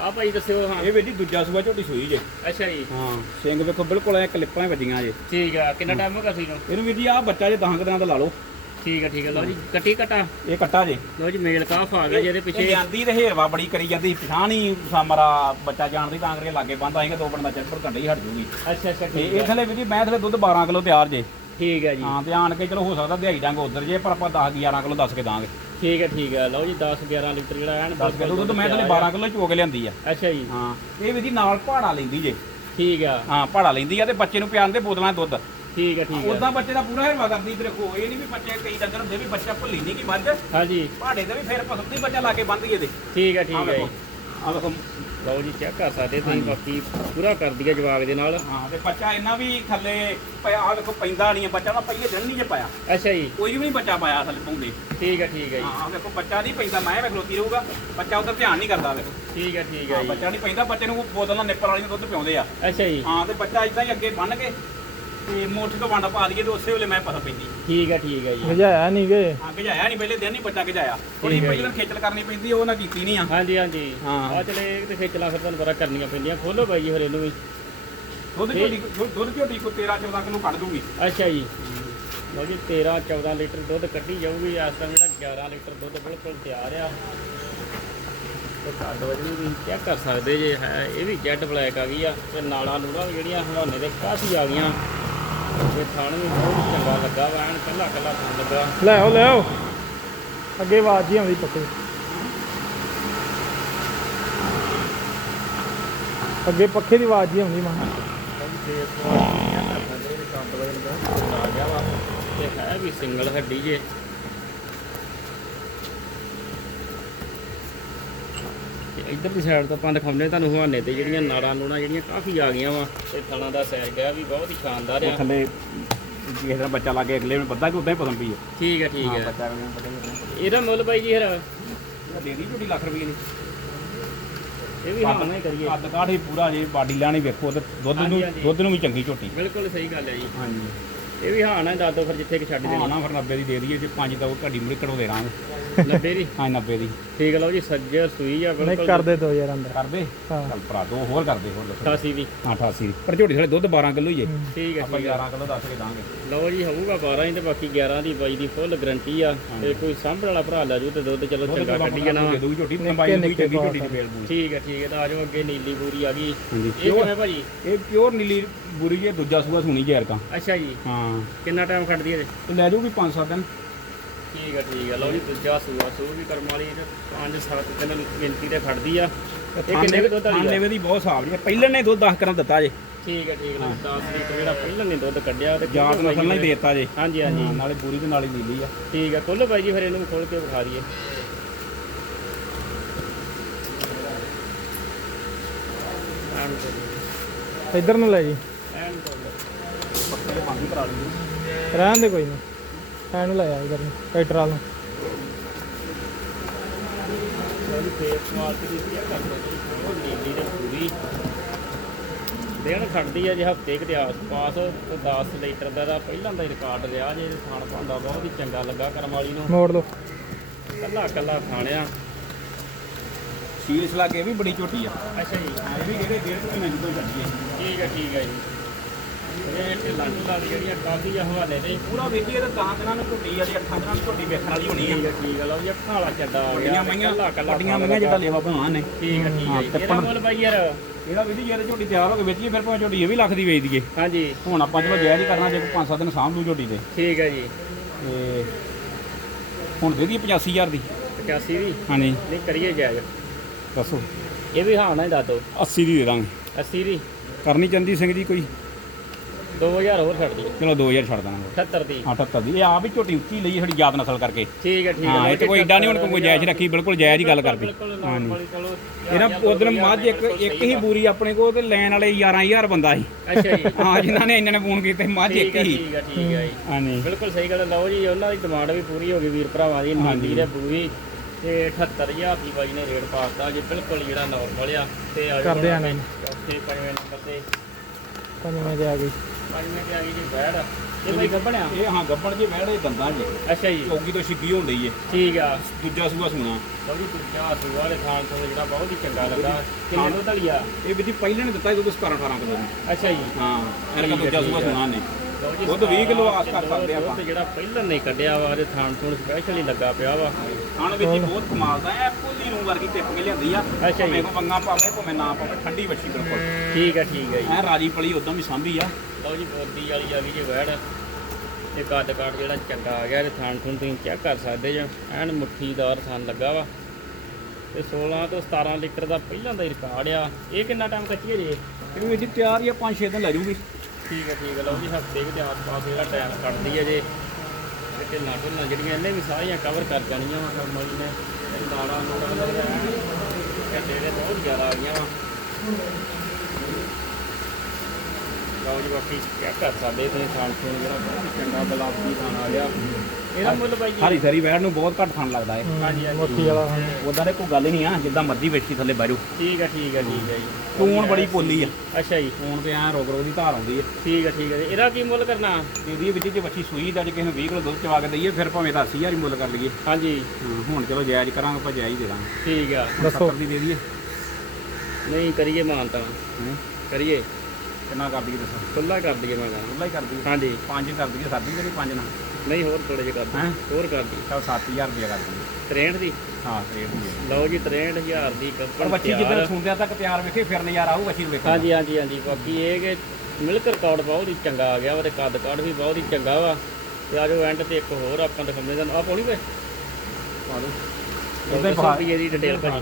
ਆ ਭਾਈ ਦੱਸਿਓ ਹਾਂ। ਇਹ ਵੀ ਜੀ ਦੂਜਾ ਸੂਆ ਝੋਟੀ ਸੂਈ ਜੇ। ਅੱਛਾ ਜੀ। ਹਾਂ ਸਿੰਘ ਵੇਖੋ ਬਿਲਕੁਲ ਐ ਕਲਿੱਪਾਂ ਹੀ ਵੱਜੀਆਂ ਜੇ। ਠੀਕ ਆ ਕਿੰਨਾ ਟਾਈਮ ਹੋ ਗਿਆ ਸੀ ਨੂੰ ਇਹਨੂੰ ਵੀ ਜੀ ਆ ਬੱਚਾ ਜੇ 10 ਦਿਨਾਂ ਦਾ ਲਾ ਲਓ। ਠੀਕ ਆ ਠੀਕ ਆ। ਲਓ ਜੀ ਕੱਟੀ ਕਟਾ। ਇਹ ਕੱਟਾ ਜੇ। ਲਓ ਜੀ ਮੇਲ ਕਾਫ ਆ ਗਿਆ ਜਿਹਦੇ ਇਹ ਪਿੱਛੇ। ਜਾਂਦੀ ਤੇ ਹੇਰਵਾ ਬੜੀ ਕਰੀ ਜਾਂਦੀ ਪਛਾਣੀ ਸਾਮਰਾ ਬੱਚਾ ਜਾਣਦੀ ਤਾਂ ਕਰਕੇ ਲਾਗੇ ਬੰਦ ਆਏਗਾ ਦੋ ਬੰਦਾ ਚੱਪੜ ਘੰਟੇ ਹੀ ਹਟ ਜੂਗੀ। ਅੱਛਾ ਅੱਛਾ ਤੇ ਠੀਕ ਇਹ ਥਲੇ ਵੀ ਜੀ ਮੈਂ ਥਲੇ ਦੁੱਧ 12 ਕਿਲੋ ਤਿਆਰ ਜੇ। ਠੀਕ ਆ ਜੀ। ਹਾਂ ਤੇ ਆਣ ਕੇ ਚਲੋ ਹੋ ਸਕਦਾ ਦਿਹਾਈ ਡੰਗ ਉਧਰ ਜੇ ਪਰ ਆਪਾਂ 10 11 ਕਿਲੋ ਦੱਸ ਕੇ ਦਾਂਗੇ। ਠੀਕ ਆ ਠੀਕ ਆ। ਲਓ ਜੀ 10 11 ਲੀਟਰ ਜਿਹੜਾ ਐਨ 10 ਕਿਲੋ ਦੁੱਧ ਮੈਂ ਥਲੇ 12 ਕਿਲੋ ਚੋ ਕੇ ਲਿਆਂਦੀ ਆ। ਅੱਛਾ ਜੀ। ਹਾਂ ਇਹ ਵੀ ਜੀ ਨਾਲ ਪਹਾੜਾ ਲੈਂਦੀ ਜੇ। ਠੀਕ ਆ। ਹਾਂ ਪਹਾੜਾ ਲੈਂਦੀ ਆ ਤੇ ਬੱਚੇ ਨੂੰ ਪਿਆਉਂਦੇ ਬੋਤਲਾਂ ਦੁੱਧ। ਠੀਕ ਆ ਠੀਕ ਆ ਉਦਾਂ ਬੱਚੇ ਦਾ ਪੂਰਾ ਹਿਰਵਾ ਕਰਦੀ ਤੇ ਰੱਖੋ ਇਹ ਨਹੀਂ ਵੀ ਬੱਚੇ ਕਈ ਡੰਗਰ ਹੁੰਦੇ ਵੀ ਬੱਚਾ ਭੁੱਲੀ ਨਹੀਂ ਕੀ ਮੱਝ ਹਾਂਜੀ। ਪਹਾੜੇ ਤੇ ਵੀ ਫੇਰ ਪਸੰਦੀ ਬੱਚਾ ਲਾ ਕੇ ਬੰਦ ਗਏ ਤੇ। ਠੀਕ ਆ ਠੀਕ ਜੀ। ਆ ਵੇਖੋ ਲਓ ਜੀ ਚੈੱਕ ਕਰ ਸਕਦੇ ਤੁਸੀਂ ਬਾਕੀ ਪੂਰਾ ਕਰ ਦਈਏ ਜਵਾਬ ਦੇ ਨਾਲ। ਹਾਂ ਤੇ ਬੱਚਾ ਇੰਨਾ ਵੀ ਥੱਲੇ ਪਿਆ ਆ ਵੇਖੋ ਪੈਂਦਾ ਨਹੀਂ ਹੈ ਬੱਚਾ ਨਾ ਪਈਏ ਦਿਨ ਨਹੀਂ ਜੇ ਪਾਇਆ ਅੱਛਾ ਜੀ। ਕੋਈ ਵੀ ਨਹੀਂ ਬੱਚਾ ਪਾਇਆ ਥੱਲੇ ਪਾਉਂਦੇ ਠੀਕ ਆ ਠੀਕ ਆ ਜੀ। ਹਾਂ ਵੇਖੋ ਬੱਚਾ ਨਹੀਂ ਪੈਂਦਾ ਮੈਂ ਵੇਖ ਲੋਤੀ ਰਹੂਗਾ। ਬੱਚਾ ਉਧਰ ਧਿਆਨ ਨਹੀਂ ਕਰਦਾ ਵੇਖੋ। ਠੀਕ ਆ ਠੀਕ ਹਾਂ ਜੀ। ਬੱਚਾ ਨਹੀਂ ਪੈਂਦਾ ਬੱਚੇ ਨੂੰ ਬੋਤਲ ਨਿੱਪਲ ਵਾਲੀ ਦੁੱਧ ਪਿਆਉਂਦੇ ਆ। ਅੱਛਾ ਜੀ। ਹਾਂ ਤੇ ਬੱਚਾ ਇਦਾਂ ਹੀ ਅੱਗੇ ਬੰਨ ਕੇ ਤੇ ਮੋਠੀ ਤੋਂ ਵੰਡ ਪਾ ਦਈਏ ਤੇ ਉਸੇ ਵੇਲੇ ਮੈਂ ਪਤਾ ਪੈਂਦੀ। ਠੀਕ ਆ ਠੀਕ ਆ ਜੀ। ਹਜਾਇਆ ਨਹੀਂ ਗਏ ਹਾਂ ਗਜਾਇਆ ਨਹੀਂ ਪਹਿਲੇ ਦਿਨ ਨਹੀਂ ਬੱਚਾ ਗਜਾਇਆ ਥੋੜੀ ਠੀਕ ਹੈ ਪਹਿਲਾਂ ਖੇਚਲ ਕਰਨੀ ਪੈਂਦੀ ਉਹ ਨਾ ਕੀਤੀ ਨਹੀਂ ਆ। ਹਾਂਜੀ ਹਾਂਜੀ। ਹਾਂ। ਆ ਚਲੇ ਇਹ ਤੇ ਖੇਚਲਾ ਫਿਰ ਤੁਹਾਨੂੰ ਪਤਾ ਕਰਨੀਆਂ ਪੈਂਦੀਆਂ। ਖੋਲੋ ਬਾਈ ਜੀ ਫਿਰ ਇਹਨੂੰ ਵੀ। ਦੁੱਧ ਝੋਟੀ ਦੁੱਧ- ਦੁੱਧ ਝੋਟੀ ਕੋ 13 14 ਕਿਲੋ ਕੱਢ ਦੂਗੀ। ਅੱਛਾ ਜੀ। ਲਓ ਜੀ 13 14 ਲੀਟਰ ਦੁੱਧ ਕੱਢੀ ਜਾਊਗੀ। ਇਸ ਟਾਈਮ ਜਿਹੜਾ 11 ਲੀਟਰ ਦੁੱਧ ਬਿਲਕੁਲ ਤਿਆਰ ਆ। ਤੇ ਕੱਦ ਵਜਣੀ ਵੀ ਚੈੱਕ ਕਰ ਸਕਦੇ ਜੇ ਹੈ ਇਹ ਵੀ ਜੈਡ ਬਲੈਕ ਆ ਗਈ ਆ। ਤੇ ਨਾਲਾਂ ਨੂੜਾਂ ਵੀ ਜਿਹੜੀਆਂ ਹਵਾਨੇ ਦੇ ਕਾਫੀ ਆ ਗਈਆਂ। ਤੇ ਥਣ ਵੀ ਬਹੁਤ ਚੰਗਾ ਲੱਗਾ ਵਾ ਐਨ ਕੱਲਾ ਕੱਲਾ ਥਣ ਲੱਗਾ। ਲੈ ਆਓ ਲੈ ਆਓ ਅੱਗੇ ਆਵਾਜ਼ ਜੀ ਆਉਂਦੀ ਪੱਕੇ। ਅੱਗੇ ਪੱਖੇ ਦੀ ਆਵਾਜ਼ ਜੀ ਆਉਂਦੀ ਮਾਂ। ਆ ਗਿਆ ਵਾ ਤੇ ਹੈ ਵੀ ਸਿੰਗਲ ਹੱਡੀ ਜੇ। ਇੱਧਰ ਦੀ ਸਾਈਡ ਤੋਂ ਆਪਾਂ ਦਿਖਾਉਂਦੇ ਤੁਹਾਨੂੰ ਹਵਾਨੇ ਤੇ ਜਿਹੜੀਆਂ ਨਾੜਾਂ ਨੂੜਾਂ ਜਿਹੜੀਆਂ ਕਾਫੀ ਆ ਗਈਆਂ ਵਾ। ਤੇ ਥਣਾ ਦਾ ਸਾਈਜ਼ ਗਿਆ ਵੀ ਬਹੁਤ ਹੀ ਸ਼ਾਨਦਾਰ ਉਹ ਆ ਥੱਲੇ ਕਿਸੇ ਦਾ ਬੱਚਾ ਲੱਗੇ ਅਗਲੇ ਨੂੰ ਪਤਾ ਕਿ ਉਦਾਂ ਹੀ ਪਸੰਦ ਪਈ ਹੈ ਠੀਕ ਹੈ ਠੀਕ ਹਾਂ ਹੈ ਬੱਚਾ ਅਗਲੇ ਨੂੰ ਪਤਾ ਹੀ ਉਦਾਂ ਹੀ ਇਹਦਾ ਮੁੱਲ ਬਾਈ ਜੀ ਫਿਰ? ਦੇ ਦੀ ਝੋਟੀ ਲੱਖ ਰੁਪਏ ਦੀ। ਇਹ ਵੀ ਹਾਂ। ਨਾ ਹੀ ਕਰੀਏ ਕੱਦ ਕਾਠ ਹੀ ਪੂਰਾ ਜੇ ਬਾਡੀ ਲਾਣੀ ਵੇਖੋ ਤੇ ਦੁੱਧ ਨੂੰ। ਦੁੱਧ ਨੂੰ ਵੀ ਚੰਗੀ ਝੋਟੀ। ਬਿਲਕੁਲ ਸਹੀ ਗੱਲ ਹੈ ਜੀ। ਹਾਂਜੀ। ਇਹ ਵੀ ਹਾਂ ਨਾ ਦੱਸ ਦਿਓ ਫਿਰ ਜਿੱਥੇ ਕਿ ਛੱਡ ਹਾਂ ਦੇਣੀ ਨਾ ਫਿਰ 90 ਦੀ ਦੇ ਦਈਏ ਜੇ ਪੰਜ ਤਾਂ ਉਹ ਘੜੀ ਮੁੜੀ ਕਢਾਉਂਦੇ ਰਾਂਗੇ 90 ਦੀ? ਹਾਂ 90 ਦੀ। ਠੀਕ ਹੈ ਲਓ ਜੀ ਸੱਜਰ ਸੂਈ ਆ ਨਹੀਂ ਬਿਲਕੁਲ। ਕਰ ਦੇ ਦੋ ਯਾਰ ਅੰਦਰ। ਕਰਦੇ ਹਾਂ। ਚੱਲ ਭਰਾ ਦੋ ਹੋਰ ਕਰਦੇ ਹੋਰ ਦੱਸੋ। 88 ਦੀ। ਹਾਂ 88 ਦੀ। ਪਰ ਝੋਟੀ ਸਾਡੇ ਦੁੱਧ 12 ਕਿਲੋ ਹੀ ਹੈ। ਠੀਕ ਹੈ ਆਪਾਂ ਠੀਕ ਹੈ 11 ਕਿਲੋ ਦੱਸ ਕੇ ਦਾਂਗੇ। ਲਓ ਜੀ ਹੋਊਗਾ 12 ਹੀ ਤੇ ਬਾਕੀ 11 ਦੀ ਬਾਈ ਦੀ ਫੁੱਲ ਗਰੰਟੀ ਆ। ਤੇ ਕੋਈ ਸਾਂਭਣ ਵਾਲਾ ਭਰਾ ਲੈ ਜੂ ਤੇ ਦੁੱਧ ਚਲੋ ਚੰਗਾ ਕੱਢੀ ਜਾਣਾ। ਦੇ ਦੂਗੀ ਝੋਟੀ ਦੀ ਚੰਗੀ ਝੋਟੀ ਦੀ ਬੇਲ ਬੂਲ ਠੀਕ ਹੈ ਠੀਕ ਹੈ ਤਾਂ ਆਜੋ ਅੱਗੇ ਨੀਲੀ ਬੂਰੀ ਆ ਗਈ। ਹਾਂਜੀ। ਇਹ ਕਿਵੇਂ ਭਾਜੀ? ਇਹ ਪਿਓਰ ਨੀਲੀ ਬੁਰੀ ਜੇ ਦੂਜਾ ਸੂਆ ਸੁਣੀ ਜੇ ਰਕਾਂ ਅੱਛਾ ਜੀ। ਹਾਂ। ਕਿੰਨਾ ਟਾਈਮ ਕੱਢਦੀ ਹੈ ਤੇ ਲੈ ਜਾਊਗੀ 5-7 ਦਿਨ। ਠੀਕ ਹੈ ਠੀਕ ਹੈ ਲਓ ਜੀ ਦੂਜਾ ਸੂਆ ਸੂ ਵੀ ਕਰਮ ਵਾਲੀ ਤੇ 5-7 ਦਿਨ ਗਿਣਤੀ ਤੇ ਖੜਦੀ ਆ। ਇਹ ਕਿੰਨੇ ਕੁ ਦੁੱਧ ਵਾਲੀ ਆ? ਲੈਵੇ ਦੀ ਬਹੁਤ ਸਾਫ਼ ਜੀ ਪਹਿਲਾਂ ਨੇ ਦੁੱਧ 10 ਕਰਾਂ ਦਿੱਤਾ ਜੇ। ਠੀਕ ਹੈ ਠੀਕ ਹੈ 10 ਲੀਟਰ ਜਿਹੜਾ ਪਹਿਲਾਂ ਨੇ ਦੁੱਧ ਕੱਢਿਆ ਤੇ ਨਸਲ ਨਾਲ ਹੀ ਜੀ ਦੇਤਾ ਜੇ। ਹਾਂਜੀ ਹਾਂਜੀ। ਹਾਂ, ਨਾਲੇ ਪੂਰੀ ਤੇ ਨਾਲੇ ਨੀਲੀ ਆ। ਠੀਕ ਹੈ ਖੋਲੋ ਬਾਈ ਜੀ ਫਿਰ ਇਹਨੂੰ ਖੋਲ ਕੇ ਵਿਖਾ ਦਈਏ। ਇੱਧਰ ਨੂੰ ਲੈ ਜੀ। ਐਨ ਤੋਂ ਬੰਦ ਕਰਾ ਲਈਏ। ਰਹਿਣ ਦੇ ਕੋਈ ਨਹੀਂ ਐ ਨੂੰ ਲੈ ਆ ਇੱਧਰ ਨੂੰ ਟਰੈਕਟਰ ਵਾਲ ਨੂੰ। ਉਹਦੀ ਫੇਸ ਕੁਆਲਿਟੀ ਦੀ ਕੀ ਕਰ ਸਕਦੇ ਉਹ ਨੀਲੀ ਤੇ ਪੂਰੀ। ਦੇਣ ਖੜਦੀ ਆ ਜੇ ਹਫ਼ਤੇ ਕੁ ਦੇ ਆਸ-ਪਾਸ ਤੇ 10 ਲੀਟਰ ਦਾ ਇਹਦਾ ਪਹਿਲਾਂ ਦਾ ਹੀ ਰਿਕਾਰਡ ਰਿਹਾ ਜੇ ਖਾਣ ਭਾਂਦਾ ਬਹੁਤ ਹੀ ਚੰਗਾ ਲੱਗਾ ਕਰਮ ਵਾਲੀ ਨੂੰ। ਮੋੜ ਲਓ। ਕੱਲਾ ਕੱਲਾ ਖਾਣਿਆ। ਸ਼ੀਰਸ ਲਾ ਕੇ ਵੀ ਬੜੀ ਛੋਟੀ ਆ। ਅੱਛਾ ਜੀ। ਇਹ ਵੀ ਜਿਹੜੇ ਡੇਢ ਮਹੀਨੇ ਤੋਂ ਚੱਲੀ ਹੈ ਠੀਕ ਹੈ ਠੀਕ ਹੈ ਜੀ। ਇਹ ਢਿੱਲਾਂ ਢੁੱਲਾਂ ਦੀ ਜਿਹੜੀਆਂ ਕਾਫੀ ਆ ਹਵਾਲੇ ਤੇ। ਪੂਰਾ ਵੇਖੀਏ ਤਾਂ ਤਾਂ ਦਿਨਾਂ ਨੂੰ ਝੋਟੀ ਆ ਜੇ ਅੱਠਾਂ ਦਿਨਾਂ ਨੂੰ ਝੋਟੀ ਵੇਖਣ ਵਾਲੀ ਹੋਣੀ ਆ। ਠੀਕ ਹੈ ਠੀਕ ਹੈ ਲਓ ਜੀ ਅੱਖਾਂ ਵਾਲਾ ਚੱਡਾ ਆ ਗਿਆ। ਵੱਡੀਆਂ ਮਈਆਂ ਕੱਲਾ ਕੱਲਾ ਵੱਡੀਆਂ ਖਾਣ ਮਈਆਂ ਜਿਹੜਾ ਲੱਗਾ। ਲੇਵਾ ਭਾਵਾਂ ਨੇ। ਠੀਕ ਹੈ ਠੀਕ ਹਾਂ, ਹੈ ਜੀ। ਤੇ ਇਹਦਾ ਪਣ- ਮੁੱਲ ਬਾਈ ਯਾਰ। ਇਹਦਾ ਵੀ ਜੀ ਜੇ ਝੋਟੀ ਤਿਆਰ ਹੋ ਕੇ ਵੇਚੀਏ ਫਿਰ ਭਾਵੇਂ ਝੋਟੀ ਇਹ ਵੀ ਲੱਖ ਦੀ ਵੇਚ ਦਈਏ। ਹਾਂਜੀ। ਹੁਣ ਆਪਾਂ ਚਲੋ ਜਾਇਜ਼ ਹੀ ਕਰਨਾ ਜੇ ਕੋਈ 5-7 ਦਿਨ ਸਾਂਭ ਲੂ ਝੋਟੀ ਤੇ। ਠੀਕ ਹੈ ਜੀ। ਤੇ ਹੁਣ ਦੇ 85000 ਦੀ। 85 ਦੀ ਹਾਂਜੀ। ਨਹੀਂ ਕਰੀਏ ਜਾਇਜ਼। ਦੱਸੋ। ਇਹ ਵੀ ਹਾਂ ਨਾ ਦੱਸ ਦਿਓ 80 ਦੀ ਦੇ ਦਾਂਗੇ। 80 ਦੀ। ਕਰਨੀ ਚੰਦੀ ਸਿੰਘ ਜੀ ਕੋਈ। 2000 ਹੋਰ ਛੱਡ ਦਿਓ। ਚਲੋ 2000 ਛੱਡ ਦਾਂਗੇ 78 ਦੀ। 78 ਦੀ। ਇਹ ਆਪ ਹੀ ਝੋਟੀ ਉੱਚੀ ਲਈ ਸਾਡੀ ਯਾਦ ਨਸਲ ਕਰਕੇ। ਠੀਕ ਹੈ ਠੀਕ ਹੈ। ਹਾਂ ਇਹ ਕੋਈ ਏਡਾ ਨਹੀਂ ਹੁਣ 78 ਕੋਈ ਜਾਇਜ਼ ਰੱਖੀ ਬਿਲਕੁਲ ਜਾਇਜ਼ ਹੀ ਗੱਲ ਕਰਦੀ। ਬਿਲਕੁਲ ਹੀ ਚਲੋ ਇਹਨਾਂ ਉਦੋਂ ਮੱਝ ਇੱਕ ਇੱਕ ਹੀ। ਬੂਰੀ ਆਪਣੇ ਕੋਲ ਤੇ ਲੈਣ ਵਾਲੇ 11000 ਬੰਦਾ ਸੀ। ਅੱਛਾ ਜੀ। ਹਾਂ ਜਿਨ੍ਹਾਂ ਨੇ ਇਹਨਾਂ ਨੇ ਫੋਨ ਕੀਤੇ ਮੱਝ ਇੱਕ ਠੀਕ ਹੈ ਹੀ। ਠੀਕ ਹੈ ਠੀਕ ਹੈ ਜੀ। ਹਾਂਜੀ ਬਿਲਕੁਲ ਸਹੀ ਗੱਲ ਹੈ। ਲਓ ਜੀ ਉਹਨਾਂ ਦੀ ਡਿਮਾਂਡ ਵੀ ਪੂਰੀ ਹੋ ਗਈ ਵੀਰ ਭਰਾਵਾਂ ਦੀ ਪੂਰੀ ਤੇ 78000 ਦੀ ਬਾਈ ਨੇ ਰੇਟ ਪਾਤਾ ਜੀ ਬਿਲਕੁਲ ਜਿਹੜਾ ਨਾਰਮਲ ਆ ਤੇ ਆ ਕਰਦੇ ਆ ਨਾ। ਚੌਥੇ ਪੰਜਵੇਂ ਨੰਬਰ ਤੇ। ਪੰਜਵੇਂ ਤੇ ਆ ਗਈ। ਪੰਜਵੇਂ ਤੇ ਆ ਗਈ ਜੀ ਬੈੜ ਇਹ ਬਾਈ ਗੱਬਣਿਆ ਇਹ ਹਾਂ ਗੱਬਣ ਜੇ ਵਹਿੜੇ ਦੰਦਾਂ ਜੇ। ਅੱਛਾ ਜੀ। ਚੌਗੀ ਤੋਂ ਛਿੱਗੀ ਹੋਣ ਡਈ ਏ। ਠੀਕ ਆ। ਦੂਜਾ ਸੂਆ ਸੁਣਾ। ਲਓ ਜੀ ਦੂਜਾ ਸੂਆ ਦੇ ਥਾਂ ਤੋਂ ਜਿਹੜਾ ਬਹੁਤ ਹੀ ਚੰਗਾ ਲੱਗਾ। ਕਿੰਨੇ ਦੁੱਧ ਵਾਲੀ ਆ ਇਹ ਵੀ ਜੀ ਪਹਿਲੇ ਨੇ ਦਿੱਤਾ ਇਹ ਦੁੱਧ 17 18 ਕਿਲੋ ਦੀ। ਅੱਛਾ ਜੀ। ਹਾਂ ਇਹਨਾਂ ਠੀਕ ਹੈ, ਦੂਜਾ ਠੀਕ ਸੂਆ ਹੈ। ਸੁਣਾ ਨੇ। ਲਓ ਜੀ ਦੁੱਧ 20 ਕਿਲੋ ਆਸ ਕਰ ਸਕਦੇ ਆਪਾਂ। ਦੁੱਧ ਜਿਹੜਾ ਪਹਿਲਾਂ ਨਹੀਂ ਕੱਢਿਆ ਵਾ ਤੋਂ ਸਪੈਸ਼ਲ ਹੀ ਲੱਗਾ ਪਿਆ ਵਾ। ਖਾਣ ਵਿੱਚ ਹੀ ਬਹੁਤ ਕਮਾਲ ਦਾ ਹੈ ਕੋਲੀ ਨੂੰ ਵਰਗੀ ਟਿੱਪ ਕੇ ਲਿਆਂਦੀ ਆ। ਅੱਛਾ ਜੀ। ਭਾਵੇਂ ਕੋ ਬੰਗਾ ਪਾਵੇ ਭਾਵੇਂ ਨਾ ਪਾਵੇ ਠੰਡੀ ਵੱਛੀ ਬਿਲਕੁਲ। ਠੀਕ ਹੈ ਠੀਕ ਜੀ। ਐ ਰਾਜੀ ਪਲੀ ਉਦੋਂ ਵੀ ਸਾਂਭੀ ਆ। ਲਓ ਜੀ ਬੋਦੀ ਵਾਲੀ ਆ ਗਈ ਜੀ ਵੈੜ ਇਹ ਕੱਦ ਕਾਟ ਜਿਹੜਾ ਚੰਗਾ ਆ ਗਿਆ ਤੇ ਥਾਣ ਥੁਣ ਤੁਸੀਂ ਚੈੱਕ ਕਰ ਸਕਦੇ ਜੋ। ਐਨ ਮੁੱਠੀਦਾਰ ਥਣ ਲੱਗਾ ਵਾ। ਤੇ 16 ਤੋਂ 17 ਲੀਟਰ ਦਾ ਪਹਿਲਾਂ ਦਾ ਹੀ ਰਿਕਾਰਡ ਆ। ਇਹ ਕਿੰਨਾ ਟਾਈਮ ਕੱਚੀ ਹੈ ਜੀ ਇਹ? ਵੀ ਜੀ ਤਿਆਰ ਹੀ ਆ 5-6 ਦਿਨ ਲੈ ਜੂਗੀ। ਠੀਕ ਹੈ ਠੀਕ ਹੈ ਲਓ ਜੀ ਹਫ਼ਤੇ ਦੇ ਆਸ-ਪਾਸ ਜਿਹੜਾ ਟਾਈਮ ਕੱਢਦੀ ਹੈ ਜੇ। ਤੇ ਢਿੱਲਾਂ ਜਿਹੜੀਆਂ ਇਹਨੇ ਵੀ ਸਾਰੀਆਂ ਕਵਰ ਕਰ ਜਾਣੀਆਂ ਵਾ ਕਰਮ ਵਾਲੀ ਨੇ। ਤੇ ਲਾੜਾ ਲੱਗਦਾ ਘੱਟੇ ਦੇ ਬਹੁਤ ਜ਼ਿਆਦਾ ਆ ਗਈਆਂ ਵਾ। ਲਓ ਜੀ ਬਾਕੀ ਚੈੱਕ ਕਰ ਸਾਡੇ ਤੇ ਖਾਣ ਪੀਣ ਜਿਹੜਾ ਬਹੁਤ ਹੀ ਚੰਗਾ ਗੁਲਾਬੀ ਖਾਣ ਆ ਗਿਆ। ਇਹਦਾ ਮੁੱਲ ਬਾਈ ਜੀ ਹਰੀ ਸਰੀ ਵੈੜ ਨੂੰ ਬਹੁਤ ਘੱਟ ਖਾਣ ਲੱਗਦਾ ਏ ਹਾਂਜੀ, ਹਾਂਜੀ। ਮੋਤੀ ਵਾਲਾ ਹਾਂ ਉਦਾਂ ਦੇ ਕੋਈ ਗੱਲ ਹੀ ਨਹੀਂ ਆ ਜਿੱਦਾਂ ਮਰਜ਼ੀ ਵੇਚੀ ਥੱਲੇ ਬੈਜੂ ਠੀਕ ਹੈ ਠੀਕ ਹੈ ਠੀਕ ਹੈ ਜੀ। ਟੂਣ ਬੜੀ ਪੋਲੀ ਆ। ਅੱਛਾ ਜੀ। ਟੂਣ ਤੇ ਐ ਰੋਗ ਰੋਗ ਦੀ ਧਾਰ ਆਉਂਦੀ ਏ ਠੀਕ ਹੈ ਠੀਕ ਹੈ ਜੀ। ਇਹਦਾ ਕੀ ਮੁੱਲ ਕਰਨਾ? ਇਹਦੀ ਵਿੱਚ ਜੇ ਬੱਚੀ ਸੂਈ ਦਾ ਜੇ ਕਿਸੇ ਨੂੰ 20 ਕਿਲੋ ਦੁੱਧ ਚਵਾ ਕੇ ਦਈਏ ਫਿਰ ਭਾਵੇਂ ਤਾਂ 80000 ਹੀ ਮੁੱਲ ਕਰ ਲਈਏ। ਹਾਂਜੀ। ਹਾਂ, ਹੁਣ ਚਲੋ ਜਾਇਜ਼ ਕਰਾਂਗੇ ਆਪਾਂ ਜਾਇਜ਼ ਹੀ ਦੇ ਦਾਂਗੇ। ਠੀਕ ਆ। ਦੱਸੋ 70 ਦੀ ਦੇ ਦਈਏ। ਨਹੀਂ ਕਰੀਏ ਮਾਨਤਾ। ਹੈਂ? ਕਰੀਏ। ਕਿੰਨਾ ਕਰ ਦਈਏ ਦੱਸੋ? ਖੁੱਲਾ ਕਰ ਦਈਏ ਮੈਂ ਕਹਾਂ ਖੁੱਲਾ ਹੀ ਕਰ ਦਈਏ। ਹਾਂਜੀ। ਪੰਜ ਕਰ ਦਈਏ ਸਾਡੀ ਜਿਹੜੀ ਪੰਜ ਨਾ? ਨਹੀਂ ਹੋਰ ਥੋੜੇ ਜਿਹਾ ਕਰ ਹੈਂ? ਦਈਏ ਹੋਰ ਕਰ ਦਈਏ। ਚਲ 7000 ਰੁਪਏ ਕਰ ਦਈਏ। 63 ਦੀ? ਹਾਂ ਰੇਟ ਦੀ ਹੈ। ਲਓ ਜੀ 63000 ਦੀ ਪਰ ਕੱਪੜ ਬੱਚੀ ਜਿੱਦਾਂ ਸੁਣਦਿਆਂ ਤੱਕ ਤਿਆਰ ਵੇਖੇ ਫਿਰ ਨਜ਼ਾਰਾ ਆਊ ਬੱਚੀ ਨੂੰ ਵੇਖਣ ਦਾ। ਹਾਂਜੀ ਹਾਂਜੀ ਹਾਂਜੀ। ਬਾਕੀ ਇਹ ਕਿ ਮਿਲਕ ਰਿਕਾਰਡ ਬਹੁਤ ਹੀ ਚੰਗਾ ਆ ਗਿਆ ਵਾ ਤੇ ਕੱਦ ਕਾਠ ਵੀ ਬਹੁਤ ਹੀ ਚੰਗਾ ਵਾ। ਤੇ ਆਜੋ ਐਂਡ ਤੇ ਇੱਕ ਹੋਰ ਆਪਾਂ ਦਿਖਾਉਂਦੇ ਤੁਹਾਨੂੰ ਆ ਪੌਣੀ ਵੇ? ਪਾ ਦਿਓ। ਉਹਦੇ ਉਹਦੇ ਪਾ ਰੁਪਏ ਦੀ ਡਿਟੇਲ ਭਾਜੀ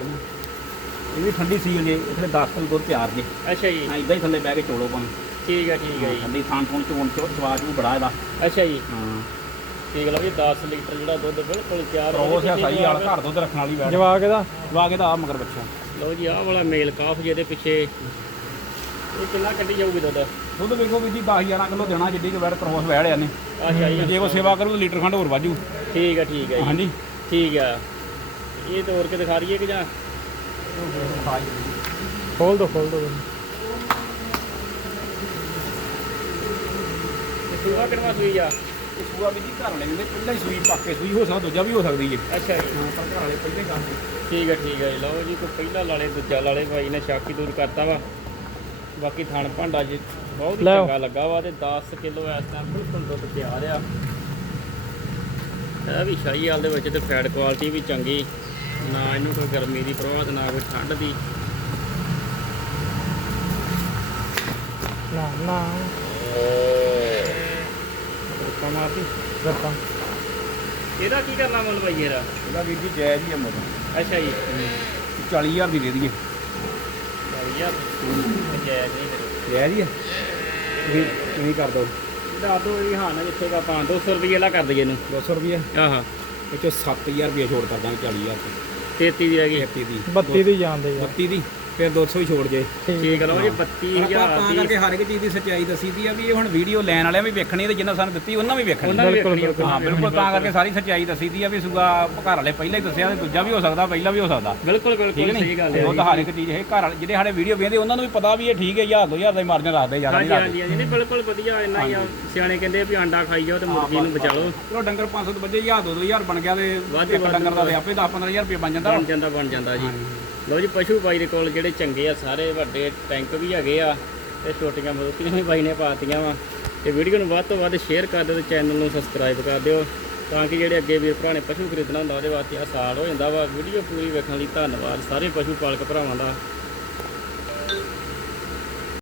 ਇਹ ਵੀ ਠੰਡੀ ਸੀਲ ਜੇ ਇਥੇ 10 ਕਿਲੋ ਦੁੱਧ ਤਿਆਰ ਜੇ ਅੱਛਾ ਜੀ। ਹਾਂ ਇਦਾਂ ਹੀ ਥੱਲੇ ਬਹਿ ਕੇ ਚੋਲੋ ਪਾਂ ਠੀਕ ਹੈ ਠੀਕ ਹੈ ਜੀ। ਠੰਡੀ ਥਾਂ ਥੂਣ ਚੋਣ ਚੋ ਸਵਾਦ ਵੀ ਬੜਾ ਇਹਦਾ। ਅੱਛਾ ਜੀ। ਹਾਂ। ਠੀਕ ਲਓ ਜੀ 10 ਲੀਟਰ ਜਿਹੜਾ ਦੁੱਧ ਬਿਲਕੁਲ ਤਿਆਰ ਹੋ ਆ ਗਿਆ ਸਹੀ ਵਾਲਾ ਘਰ ਦੁੱਧ ਰੱਖਣ ਵਾਲੀ ਬੈਠ। ਜਵਾਕ ਇਹਦਾ? ਵਾਗੇ ਦਾ ਆ ਮਗਰ ਬੱਚਾ। ਲਓ ਜੀ ਆਹ ਵਾਲਾ ਮੇਲ ਕਾਫ ਜਿਹਦੇ ਪਿੱਛੇ। ਇਹ ਕਿੰਨਾ ਕੱਢੀ ਜਾਊਗੀ ਦੁੱਧ? ਦੁੱਧ ਵੇਖੋ ਵੀ ਜੀ 10 11 ਕਿਲੋ ਦੇਣਾ ਜਿੱਡੀ ਕੁ ਬੈਠ ਕਰੋਸ ਵਹਿੜਿਆ ਨੇ ਅੱਛਾ ਤੇ ਜੀ ਜੇ ਉਹ ਸੇਵਾ ਕਰੂ ਤਾਂ ਲੀਟਰ ਖੰਡ ਹੋਰ ਵਾਜੂ। ਠੀਕ ਹੈ ਠੀਕ ਜੀ। ਹਾਂਜੀ। ਠੀਕ ਆ। ਇਹ ਤੋੜ ਕੇ ਦਿਖਾ ਰਹੀਏ ਕਿ ਜਾਂ? ਖੋਲ ਦੋ ਖੋਲ ਦੋ ਸੂਆ ਕਿੰਨਾ ਸੂਈ ਆ? ਇਹ ਸੂਆ ਵੀ ਜੀ ਘਰ ਵਾਲੇ ਨੇ ਪਹਿਲਾਂ ਹੀ ਸੂਈ ਪੱਕ ਕੇ ਸੂਈ ਹੋ ਸਕਦਾ ਦੂਜਾ ਵੀ ਹੋ ਸਕਦੀ ਹੈ ਅੱਛਾ ਜੀ। ਹਾਂ ਪਰ ਘਰ ਵਾਲੇ ਪਹਿਲੇ ਕਰਦੇ ਠੀਕ ਹੈ ਠੀਕ ਹੈ ਜੀ। ਲਓ ਜੀ ਕੋਈ ਪਹਿਲਾ ਲਾਲੇ ਦੂਜਾ ਲਾਲੇ ਭਾਈ ਨੇ ਸ਼ਾਕੀ ਦੂਰ ਕਰਤਾ ਵਾ। ਬਾਕੀ ਥਣ ਭਾਂਡਾ ਜੀ ਬਹੁਤ ਹੀ। ਚੰਗਾ ਲੱਗਾ ਵਾ ਤੇ 10 ਕਿਲੋ ਇਸ ਟਾਈਮ ਬਿਲਕੁਲ ਦੁੱਧ ਤਿਆਰ ਆ। ਇਹ ਵੀ ਸ਼ਾਹੀ ਹਾਲ ਦੇ ਵਿੱਚ ਤੇ ਫੈਟ ਕੁਆਲਿਟੀ ਵੀ ਚੰਗੀ। ਨਾ ਇਹਨੂੰ ਕੋਈ ਗਰਮੀ ਦੀ ਪ੍ਰਵਾਹ ਤੇ ਨਾ ਕੋਈ ਠੰਡ ਦੀ। ਨਾ ਨਾ। ਰੁਕਾ ਮਾਰਦੀ। ਰੱਖਾਂ ਇਹਦਾ ਕੀ ਕਰਨਾ ਮੁੱਲ ਭਾਈ ਇਹਦਾ ਇਹਦਾ ਵੀਰ ਜੀ ਜਾਇਜ਼ ਹੀ ਆ ਮੁੱਲ। ਅੱਛਾ ਜੀ। 40000 ਦੀ ਦੇ ਦਈਏ। ਯਾਰ ਜਾਇਜ਼ ਨਹੀਂ ਫਿਰ। ਜਾਇਜ਼ ਹੀ ਆ। ਤੁਸੀਂ ਤੁਸੀਂ ਕਰ ਦਿਓ। ਦੱਸ ਦੋ ਇਹ ਹਾਂ ਨਾ ਜਿੱਥੇ ਦਾ ਆਪਾਂ 200 ਰੁਪਏ ਲਾ ਕਰ ਦਈਏ ਇਹਨੂੰ। 200 ਰੁਪਏ ਆਹਾ। ਵਿੱਚੋਂ 7000 ਰੁਪਏ ਛੋੜ ਕਰ ਦਾਂਗੇ 40000 ਤੇ 33 ਦੀ ਹੈਗੀ। 33 ਦੀ 32 ਦੀ ਜਾਂਦੇ ਯਾਰ 32 ਦੀ? ਫਿਰ 200 ਹੀ ਛੋੜ ਜੇ। ਠੀਕ। ਲਓ ਜੀ ਆਪਾਂ 32000 ਤਾਂ ਦੀ ਕਰਕੇ ਹਰ ਇੱਕ ਚੀਜ਼ ਦੀ ਸੱਚਾਈ ਦੱਸੀ ਦੀ ਆ ਵੀ ਇਹ ਹੁਣ ਵੀਡੀਓ ਲੈਣ ਵਾਲਿਆਂ ਵੀ ਵੇਖਣੀ ਤੇ ਜਿੰਨਾ ਸਾਨੂੰ ਦਿੱਤੀ ਉਹਨਾਂ ਵੀ ਵੇਖਣੀ। ਉਹਨਾਂ ਵੀ ਬਿਲਕੁਲ, ਵੇਖਣੀ ਆ, ਹਾਂ ਬਿਲਕੁਲ ਤਾਂ ਕਰਕੇ ਸਾਰੀ ਸੱਚਾਈ ਦੱਸੀ ਦੀ ਆ ਵੀ ਸੂਗਾ ਘਰ ਵਾਲੇ ਪਹਿਲਾਂ ਹੀ ਦੱਸਿਆ ਤੇ ਦੂਜਾ ਵੀ ਹੋ ਸਕਦਾ ਪਹਿਲਾਂ ਵੀ ਹੋ ਸਕਦਾ। ਬਿਲਕੁਲ ਬਿਲਕੁਲ ਸਹੀ ਗੱਲ ਹੈ ਉਹ ਤਾਂ ਹਰ ਇੱਕ ਚੀਜ਼ ਇਹ ਘਰ ਵਾਲੇ ਜਿਹੜੇ ਸਾਡੇ ਵੀਡੀਓ ਵੇਖਦੇ ਉਹਨਾਂ ਨੂੰ ਵੀ ਪਤਾ ਵੀ ਇਹ ਠੀਕ ਹੈ 1000 2000 ਦਾ ਹੀ ਮਾਰਜਨ ਰੱਖਦੇ ਨਹੀਂ ਹਾਂਜੀ ਹਾਂਜੀ ਹਾਂਜੀ ਨਹੀਂ ਬਿਲਕੁਲ ਵਧੀਆ ਇੰਨਾ ਹੀ ਆ। ਸਿਆਣੇ ਕਹਿੰਦੇ ਆ ਵੀ ਆਂਡਾ ਖਾਈ ਜਾਓ ਤੇ ਮੁਰਗੀ ਨੂੰ ਬਚਾ ਲਓ ਚਲੋ ਡੰਗਰ 500 ਤੋਂ ਵੱਜੇ 1000 2000 ਬਣ ਗਿਆ ਤੇ ਵੱਧ ਇੱਕ ਡੰਗਰ ਦਾ ਤੇ ਆਪੇ 10 15000 ਰੁਪਏ ਬਣ ਜਾਂਦਾ ਬਣ ਜਾਂਦਾ ਬਣ ਜਾਂਦਾ ਜੀ। ਲਓ ਜੀ, ਪਸ਼ੂ ਬਾਈ ਦੇ ਕੋਲ ਜਿਹੜੇ ਚੰਗੇ ਆ, ਸਾਰੇ ਵੱਡੇ ਟੈਂਕ ਵੀ ਹੈਗੇ ਆ ਤੇ ਛੋਟੀਆਂ ਮਰੂਤੀਆਂ ਵੀ ਬਾਈ ਨੇ ਪਾਤੀਆਂ ਵਾ। ਤੇ ਵੀਡੀਓ ਨੂੰ ਵੱਧ ਤੋਂ ਵੱਧ ਸ਼ੇਅਰ ਕਰ ਦਿਓ ਤੇ ਚੈਨਲ ਨੂੰ ਸਬਸਕ੍ਰਾਈਬ ਕਰ ਦਿਓ ਤਾਂ ਕਿ ਜਿਹੜੇ ਅੱਗੇ ਵੀਰ ਭਰਾ ਨੇ ਪਸ਼ੂ ਖਰੀਦਣਾ ਹੁੰਦਾ, ਉਹਦੇ ਵਾਸਤੇ ਆਸਾਨ ਹੋ ਜਾਂਦਾ ਵਾ। ਵੀਡੀਓ ਪੂਰੀ ਵੇਖਣ ਲਈ ਧੰਨਵਾਦ ਸਾਰੇ ਪਸ਼ੂ ਪਾਲਕ ਭਰਾਵਾਂ ਦਾ।